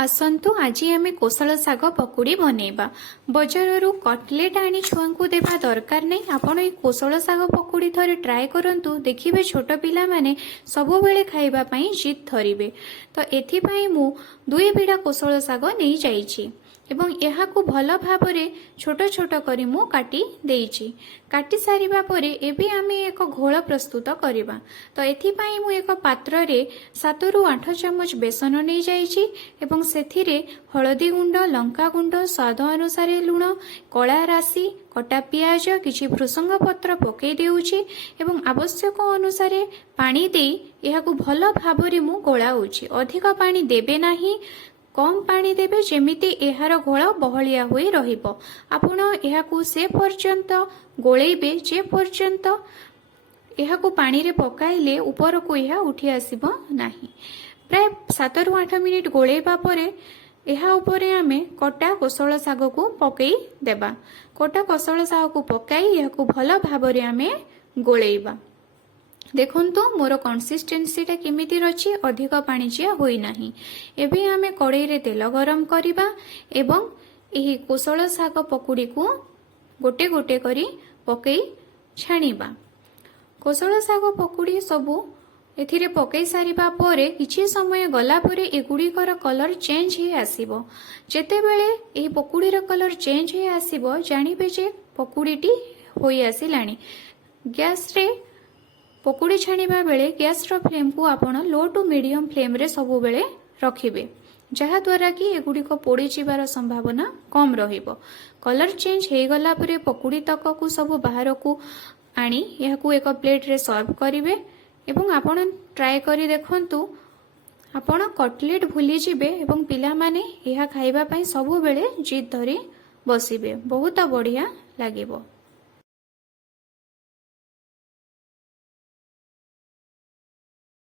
आसतु आज आम कोशल शाग पकुड़ी बनैबा। बजारु कटलेट आनी छुआ देवा दरकार नहीं। आपण ये कोशल शाग पकुड़ी थरे ट्राए करंतु, देखिबे छोट पिला माने सब बेले खाइबा पई जिद धरिबे। तो एथिपाई मु 2 बिड़ा कोशल शाग नहीं जाइछि एवं यहाकू भल भाबरे छोट छोट करी मु काटी देइछि। काटी सारिबा परे एबे आमे एक घोल प्रस्तुत करिबा। तो एथिपाई मु एक पात्र रे 7 रु 8 चमच बेसन नहीं जाइछि एवं सेथिरे हळदी गुंड, लंका गुंड, स्वाद अनुसार लुण, कला राशि, कटा पियाज, किछि भृसंग पत्र पकई देउछि एवं आवश्यक अनुसार पानी देई यहाकू भल भाबरे मु गोलाउछि। अधिक पानी देबे नाही, कम पानी देबे जेमिति एहार घोल बहलिया होई रहिबो। आपण एहाकू से पर्यंत गोलेबे जे पर्यंत एहाकू पानी रे पकाइले ऊपर को एहा उठी आसीबो नाही। प्राय 7 रु 8 मिनिट गोलेबा परे एहा उपरे आमे कटा कोशल शाग को पकई देबा। कटा कोशल शाग को पकाई एहाकू भल भाबरे आमे गोलेबा। देखंतु मोर कंसिस्टेंसी केमिति रछि, अधिक पानी चिया होई नाही। एबे आमे कड़ाई रे तेल गरम करिबा एवं एही कोशल शाग पकुड़ी को गोटे गोटे करी पकई छाणीबा। कोशल शाग पकुड़ी सबु एथिरे पकई सारिबा परे किछि समय गला परे एगुड़िकर कलर चेंज हे आसीबो। जेतेबेले एही पकुड़ी रो कलर चेंज हे आसीबो, जानिबे जे पकुड़ीटी होई आसिलाणी। गैस रे पकुड़ी छाणीबा बेले गैस रो फ्लेम को आपण लो टू मीडियम फ्लेम रे सबु बेले रखिबे, जहा द्वारा कि एगुडी को पोड़ी जिबार संभावना कम रहिबो। कलर चेंज हे गला परे पकुड़ी तक को सबु बाहर को आनी यहाकू एक प्लेट रे सर्व करिवे एवं आपण ट्राए करी देखंतु। आपण कटलेट भूली जिबे एवं पिला माने एहा खाइबा पई सबु बेले जिद धरी बसिबे। बहुत बढ़िया लागिबो।